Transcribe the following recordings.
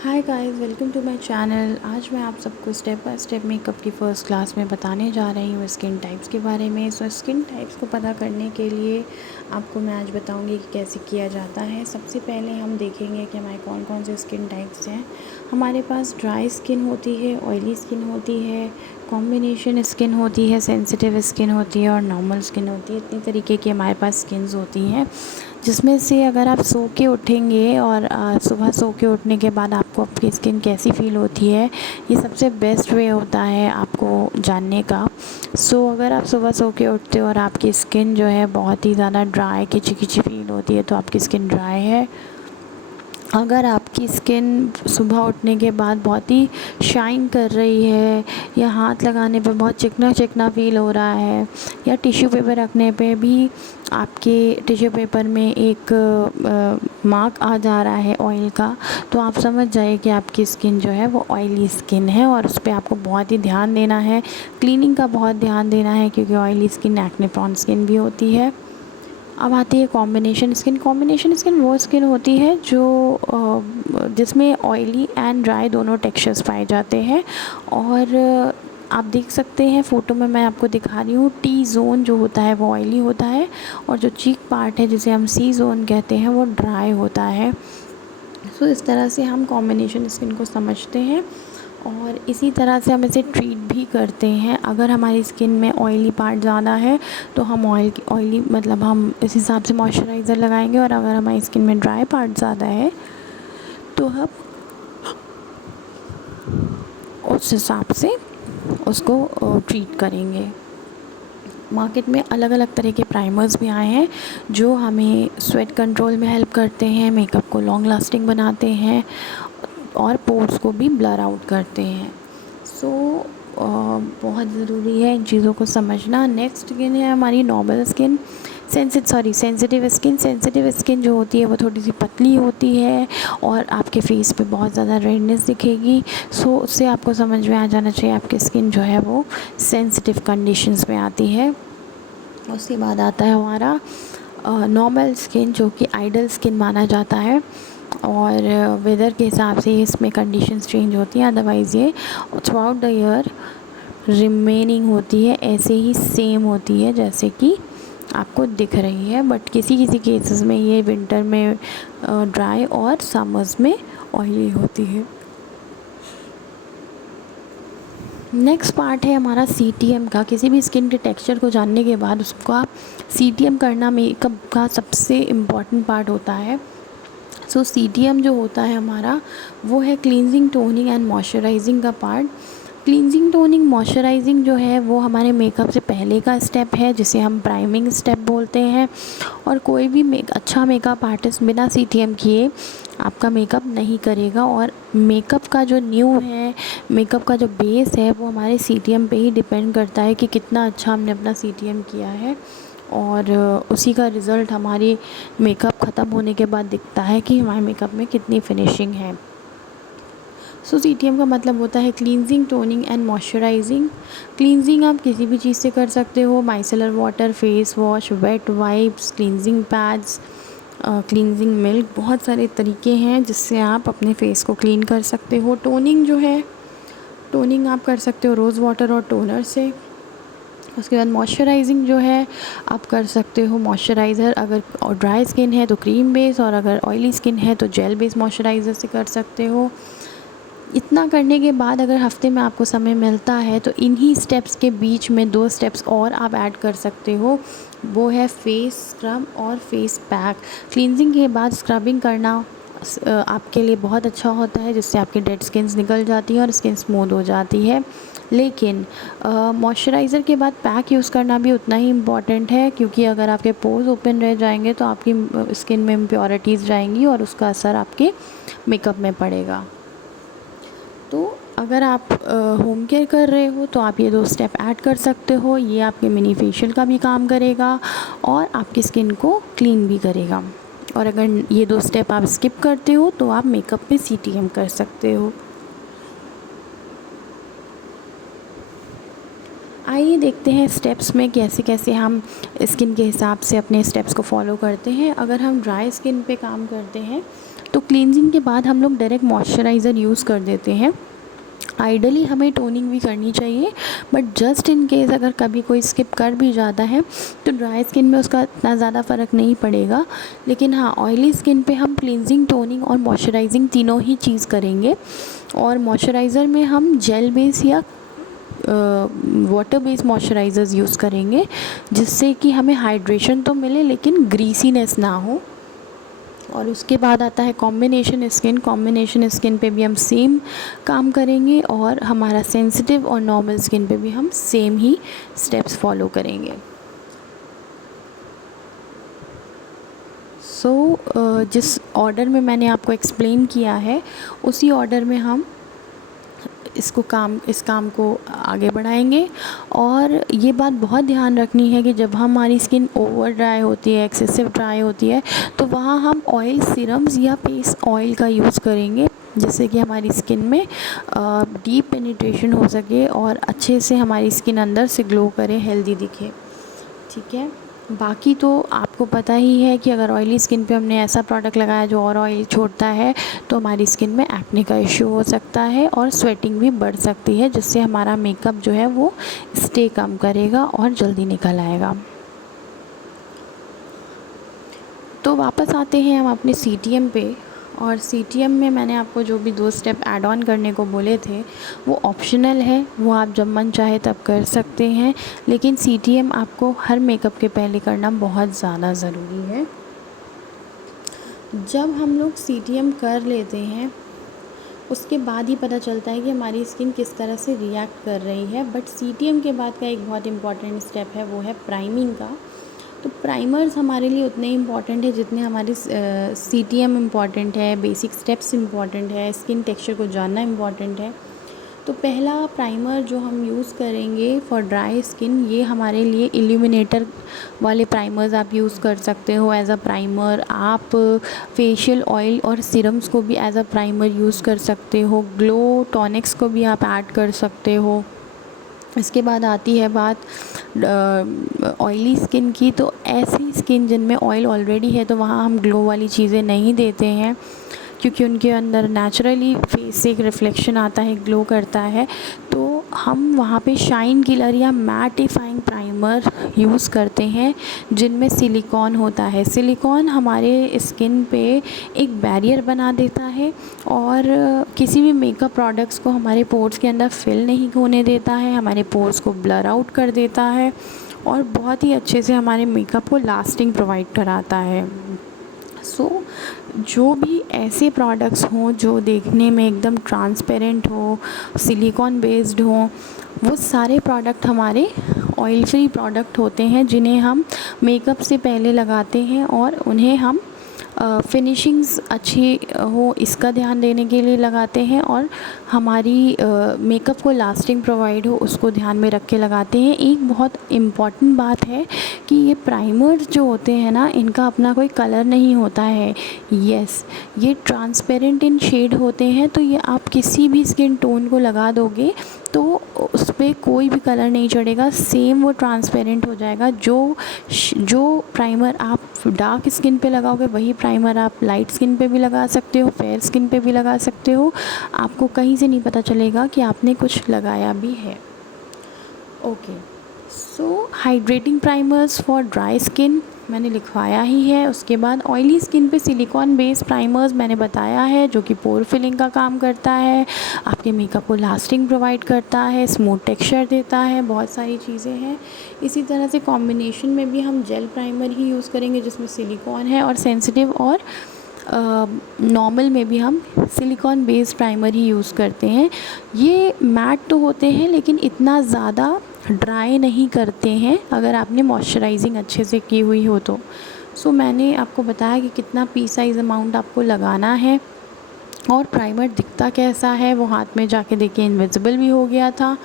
Hi guys, welcome to my channel. आज मैं आप सबको स्टेप बाय स्टेप मेकअप की फ़र्स्ट क्लास में बताने जा रही हूँ स्किन टाइप्स के बारे में। स्किन टाइप्स को पता करने के लिए आपको मैं आज बताऊँगी कि कैसे किया जाता है। सबसे पहले हम देखेंगे कि हमारे कौन कौन से स्किन टाइप्स हैं। हमारे पास ड्राई स्किन होती है, ऑयली स्किन होती है, कॉम्बिनेशन स्किन होती है, सेंसिटिव स्किन होती है और नॉर्मल स्किन होती है। इतनी तरीके की हमारे पास स्किन्स होती हैं, जिसमें से अगर आप सो के उठेंगे और सुबह सो के उठने के बाद आपको आपकी स्किन कैसी फ़ील होती है, ये सबसे बेस्ट वे होता है आपको जानने का। अगर आप सुबह सो के उठते हो और आपकी स्किन जो है बहुत ही ज़्यादा ड्राई किची किची फ़ील होती है, तो आपकी स्किन ड्राई है। अगर आपकी स्किन सुबह उठने के बाद बहुत ही शाइन कर रही है, या हाथ लगाने पे बहुत चिकना चिकना फ़ील हो रहा है, या टिश्यू पेपर रखने पे भी आपके टिश्यू पेपर में एक मार्क आ जा रहा है ऑयल का, तो आप समझ जाइए कि आपकी स्किन जो है वो ऑयली स्किन है और उस पर आपको बहुत ही ध्यान देना है। क्लीनिंग का बहुत ध्यान देना है, क्योंकि oily skin acne prone skin भी होती है। अब आती है कॉम्बिनेशन स्किन। कॉम्बिनेशन स्किन वो स्किन होती है जो जिसमें ऑयली एंड ड्राई दोनों टेक्सचर्स पाए जाते हैं। और आप देख सकते हैं फ़ोटो में, मैं आपको दिखा रही हूँ, टी जोन जो होता है वो ऑयली होता है, और जो चीक पार्ट है जिसे हम सी जोन कहते हैं वो ड्राई होता है। इस तरह से हम कॉम्बिनेशन स्किन को समझते हैं और इसी तरह से हम इसे ट्रीट भी करते हैं। अगर हमारी स्किन में ऑयली पार्ट ज़्यादा है तो हम ऑयली मतलब हम इस हिसाब से मॉइस्चराइज़र लगाएंगे, और अगर हमारी स्किन में ड्राई पार्ट ज़्यादा है तो हम उस हिसाब से उसको ट्रीट करेंगे। मार्केट में अलग अलग तरह के प्राइमर्स भी आए हैं जो हमें स्वेट कंट्रोल में हेल्प करते हैं, मेकअप को लॉन्ग लास्टिंग बनाते हैं और पोर्स को भी ब्लर आउट करते हैं। बहुत ज़रूरी है इन चीज़ों को समझना। नेक्स्ट स्किन है हमारी normal skin. Sensitive skin. Sensitive skin जो होती है वो थोड़ी सी पतली होती है और आपके फेस पे बहुत ज़्यादा रेडनेस दिखेगी। उससे आपको समझ में आ जाना चाहिए आपकी स्किन जो है वो सेंसिटिव कंडीशंस में आती है। उसके बाद आता है हमारा नॉर्मल स्किन, जो कि आइडल स्किन माना जाता है, और वेदर के हिसाब से इसमें कंडीशंस चेंज होती हैं। अदरवाइज़ ये through out the year remaining होती है, ऐसे ही सेम होती है जैसे कि आपको दिख रही है। बट किसी किसी केसेस में ये विंटर में ड्राई और समर्स में ऑयली होती है। नेक्स्ट पार्ट है हमारा CTM का। किसी भी स्किन के टेक्सचर को जानने के बाद उसका CTM करना मेकअप का सबसे इम्पॉर्टेंट पार्ट होता है। CTM जो होता है हमारा, वो है क्लींजिंग, टोनिंग एंड मॉइस्चराइजिंग का पार्ट। क्लींजिंग, टोनिंग, मॉइस्चराइजिंग जो है वो हमारे मेकअप से पहले का स्टेप है, जिसे हम प्राइमिंग स्टेप बोलते हैं। और कोई भी अच्छा मेकअप आर्टिस्ट बिना CTM किए आपका मेकअप नहीं करेगा। और मेकअप का जो न्यू है, मेकअप का जो बेस है, वो हमारे CTM पे ही डिपेंड करता है कि कितना अच्छा हमने अपना CTM किया है, और उसी का रिज़ल्ट हमारी मेकअप ख़त्म होने के बाद दिखता है कि हमारे मेकअप में कितनी फिनिशिंग है। CTM का मतलब होता है cleansing, toning and moisturising. Cleansing आप किसी भी चीज़ से कर सकते हो, micellar water, face wash, wet wipes, cleansing pads, cleansing milk, बहुत सारे तरीके हैं जिससे आप अपने फेस को क्लीन कर सकते हो। टोनिंग जो है, टोनिंग आप कर सकते हो रोज़ वाटर और टोनर से। उसके बाद मॉइस्चराइजिंग जो है आप कर सकते हो मॉइस्चराइज़र, अगर ड्राई स्किन है तो क्रीम बेस, और अगर ऑयली स्किन है तो जेल बेस मॉइस्चराइज़र से कर सकते हो। इतना करने के बाद अगर हफ्ते में आपको समय मिलता है तो इन्हीं स्टेप्स के बीच में 2 स्टेप्स और आप ऐड कर सकते हो, वो है फेस स्क्रब और फेस पैक। क्लींजिंग के बाद स्क्रबिंग करना आपके लिए बहुत अच्छा होता है, जिससे आपकी डेड स्किन्स निकल जाती है और स्किन स्मूथ हो जाती है। लेकिन मॉइस्चराइज़र के बाद पैक यूज़ करना भी उतना ही इम्पॉर्टेंट है, क्योंकि अगर आपके पोर्स ओपन रह जाएंगे तो आपकी स्किन में इम्प्योरिटीज़ जाएंगी और उसका असर आपके मेकअप में पड़ेगा। तो अगर आप होम केयर कर रहे हो तो आप ये 2 स्टेप ऐड कर सकते हो। ये आपके मिनी फेशियल का भी काम करेगा और आपकी स्किन को क्लीन भी करेगा। और अगर ये 2 स्टेप आप स्किप करते हो तो आप मेकअप में CTM कर सकते हो। आइए आइए देखते हैं स्टेप्स में कैसे कैसे हम स्किन के हिसाब से अपने स्टेप्स को फॉलो करते हैं। अगर हम ड्राई स्किन पे काम करते हैं तो क्लींजिंग के बाद हम लोग डायरेक्ट मॉइस्चराइज़र यूज़ कर देते हैं। आइडली हमें टोनिंग भी करनी चाहिए, बट जस्ट इन केस अगर कभी कोई स्किप कर भी जाता है तो ड्राई स्किन में उसका इतना ज़्यादा फ़र्क नहीं पड़ेगा। लेकिन हाँ, ऑयली स्किन पे हम क्लींजिंग, टोनिंग और मॉइस्चराइजिंग तीनों ही चीज़ करेंगे। और मॉइस्चराइज़र में हम जेल बेस या वाटर बेस्ड मॉइस्चराइज़र्स यूज़ करेंगे, जिससे कि हमें हाइड्रेशन तो मिले लेकिन ग्रीसीनेस ना हो। और उसके बाद आता है कॉम्बिनेशन स्किन। कॉम्बिनेशन स्किन पे भी हम सेम काम करेंगे और हमारा सेंसिटिव और नॉर्मल स्किन पे भी हम सेम ही स्टेप्स फॉलो करेंगे। जिस ऑर्डर में मैंने आपको एक्सप्लेन किया है उसी ऑर्डर में हम इस काम को आगे बढ़ाएंगे। और ये बात बहुत ध्यान रखनी है कि जब हमारी स्किन ओवर ड्राई होती है, एक्सेसिव ड्राई होती है, तो वहाँ हम ऑयल सीरम्स या फेस ऑयल का यूज़ करेंगे, जिससे कि हमारी स्किन में डीप पेनिट्रेशन हो सके और अच्छे से हमारी स्किन अंदर से ग्लो करे, हेल्दी दिखे। ठीक है, बाकी तो आपको पता ही है कि अगर ऑयली स्किन पे हमने ऐसा प्रोडक्ट लगाया जो और ऑयल छोड़ता है तो हमारी स्किन में एक्ने का इश्यू हो सकता है और स्वेटिंग भी बढ़ सकती है, जिससे हमारा मेकअप जो है वो स्टे कम करेगा और जल्दी निकल आएगा। तो वापस आते हैं हम अपने सीटीएम पे। और सीटीएम में मैंने आपको जो भी 2 स्टेप ऐड ऑन करने को बोले थे वो ऑप्शनल है, वो आप जब मन चाहे तब कर सकते हैं। लेकिन सीटीएम आपको हर मेकअप के पहले करना बहुत ज़्यादा ज़रूरी है। जब हम लोग सीटीएम कर लेते हैं उसके बाद ही पता चलता है कि हमारी स्किन किस तरह से रिएक्ट कर रही है। बट सीटीएम के बाद का एक बहुत इम्पॉर्टेंट स्टेप है, वो है प्राइमिंग का। तो प्राइमर्स हमारे लिए उतने ही इम्पॉर्टेंट है जितने हमारे सीटीएम इम्पॉर्टेंट है, बेसिक स्टेप्स इम्पॉर्टेंट है, स्किन टेक्सचर को जानना इम्पॉर्टेंट है। तो पहला प्राइमर जो हम यूज़ करेंगे फॉर ड्राई स्किन, ये हमारे लिए इल्यूमिनेटर वाले प्राइमर्स आप यूज़ कर सकते हो एज अ प्राइमर। आप फेशियल ऑयल और सीरम्स को भी एज अ प्राइमर यूज़ कर सकते हो। ग्लो टॉनिक्स को भी आप ऐड कर सकते हो। इसके बाद आती है बात ऑयली स्किन की। तो ऐसी स्किन जिनमें ऑयल ऑलरेडी है तो वहाँ हम ग्लो वाली चीज़ें नहीं देते हैं, क्योंकि उनके अंदर नेचुरली फेस से एक रिफ्लेक्शन आता है, ग्लो करता है। तो हम वहाँ पे शाइन किलर या मैटिफाइंग प्राइमर यूज़ करते हैं जिनमें सिलिकॉन होता है। सिलिकॉन हमारे स्किन पे एक बैरियर बना देता है और किसी भी मेकअप प्रोडक्ट्स को हमारे पोर्स के अंदर फिल नहीं होने देता है, हमारे पोर्स को ब्लर आउट कर देता है और बहुत ही अच्छे से हमारे मेकअप को लास्टिंग प्रोवाइड कराता है। जो भी ऐसे प्रोडक्ट्स हों जो देखने में एकदम ट्रांसपेरेंट हो, सिलिकॉन बेस्ड हो, वो सारे प्रोडक्ट हमारे ऑयल फ्री प्रोडक्ट होते हैं जिन्हें हम मेकअप से पहले लगाते हैं और उन्हें हम फिनिशिंग्स अच्छी हो इसका ध्यान देने के लिए लगाते हैं और हमारी मेकअप को लास्टिंग प्रोवाइड हो उसको ध्यान में रख के लगाते हैं। एक बहुत इम्पॉर्टेंट बात है कि ये प्राइमर्स जो होते हैं ना, इनका अपना कोई कलर नहीं होता है। यस, ये ट्रांसपेरेंट इन शेड होते हैं, तो ये आप किसी भी स्किन टोन को लगा दोगे तो उस पर कोई भी कलर नहीं चढ़ेगा, सेम वो ट्रांसपेरेंट हो जाएगा। जो प्राइमर आप डार्क स्किन पे लगाओगे वही प्राइमर आप लाइट स्किन पे भी लगा सकते हो, फेयर स्किन पे भी लगा सकते हो। आपको कहीं से नहीं पता चलेगा कि आपने कुछ लगाया भी है। Okay, so hydrating primers for dry skin मैंने लिखवाया ही है। उसके बाद ऑयली स्किन पे सिलिकॉन बेस्ड प्राइमर्स मैंने बताया है, जो कि पोर फिलिंग का काम करता है, आपके मेकअप को लास्टिंग प्रोवाइड करता है, स्मूथ टेक्सचर देता है, बहुत सारी चीज़ें हैं। इसी तरह से कॉम्बिनेशन में भी हम जेल प्राइमर ही यूज़ करेंगे जिसमें सिलिकॉन है, और सेंसिटिव और नॉर्मल में भी हम सिलिकॉन बेस्ड प्राइमर ही यूज़ करते हैं। ये मैट तो होते हैं लेकिन इतना ज़्यादा ड्राई नहीं करते हैं अगर आपने मॉइस्चराइजिंग अच्छे से की हुई हो तो। मैंने आपको बताया कि कितना पी साइज़ अमाउंट आपको लगाना है और प्राइमर दिखता कैसा है, वो हाथ में जाके देखिए इनविजिबल भी हो गया था।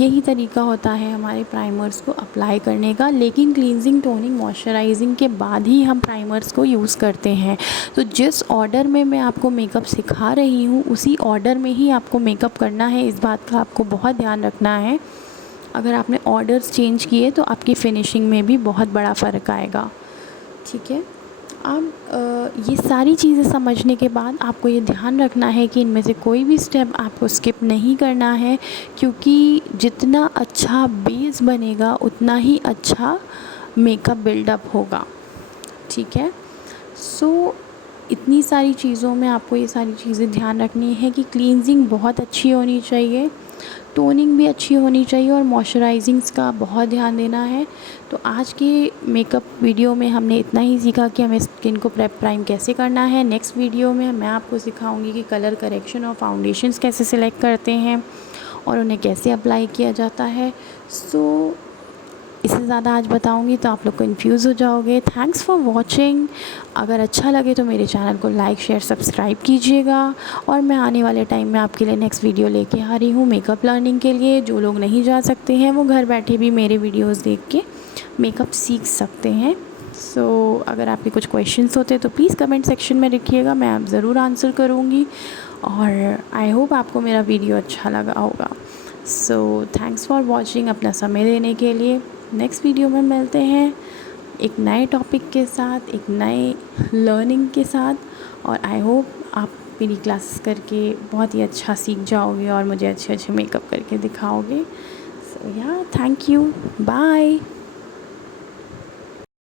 यही तरीका होता है हमारे प्राइमर्स को अप्लाई करने का, लेकिन क्लींजिंग, टोनिंग, मॉइस्चराइजिंग के बाद ही हम प्राइमर्स को यूज़ करते हैं। तो जिस ऑर्डर में मैं आपको मेकअप सिखा रही हूँ उसी ऑर्डर में ही आपको मेकअप करना है, इस बात का आपको बहुत ध्यान रखना है। अगर आपने ऑर्डर्स चेंज किए तो आपकी फ़िनिशिंग में भी बहुत बड़ा फ़र्क आएगा। ठीक है। अब ये सारी चीज़ें समझने के बाद आपको ये ध्यान रखना है कि इनमें से कोई भी स्टेप आपको स्किप नहीं करना है, क्योंकि जितना अच्छा बेस बनेगा उतना ही अच्छा मेकअप बिल्डअप होगा। ठीक है। सो इतनी सारी चीज़ों में आपको ये सारी चीज़ें ध्यान रखनी है कि क्लींजिंग बहुत अच्छी होनी चाहिए, टोनिंग भी अच्छी होनी चाहिए और मॉइस्चराइजिंग्स का बहुत ध्यान देना है। तो आज के मेकअप वीडियो में हमने इतना ही सीखा कि हमें स्किन को प्रेप प्राइम कैसे करना है। नेक्स्ट वीडियो में मैं आपको सिखाऊंगी कि कलर करेक्शन और फाउंडेशंस कैसे सिलेक्ट करते हैं और उन्हें कैसे अप्लाई किया जाता है। सो इससे ज़्यादा आज बताऊंगी तो आप लोग कंफ्यूज हो जाओगे। Thanks for watching. अगर अच्छा लगे तो मेरे चैनल को लाइक शेयर सब्सक्राइब कीजिएगा, और मैं आने वाले टाइम में आपके लिए नेक्स्ट वीडियो लेके आ रही हूँ मेकअप लर्निंग के लिए। जो लोग नहीं जा सकते हैं वो घर बैठे भी मेरे वीडियोज़ देख के मेकअप सीख सकते हैं। सो अगर आपके कुछ क्वेश्चंस होते तो प्लीज़ कमेंट सेक्शन में लिखिएगा, मैं आप ज़रूर आंसर करूँगी। और आई होप आपको मेरा वीडियो अच्छा लगा होगा। सो थैंक्स फॉर वॉचिंग, अपना समय देने के लिए। नेक्स्ट वीडियो में मिलते हैं एक नए टॉपिक के साथ, एक नए लर्निंग के साथ, और आई होप आप मेरी क्लासेस करके बहुत ही अच्छा सीख जाओगे और मुझे अच्छे अच्छे मेकअप करके दिखाओगे। सो या थैंक यू, बाय।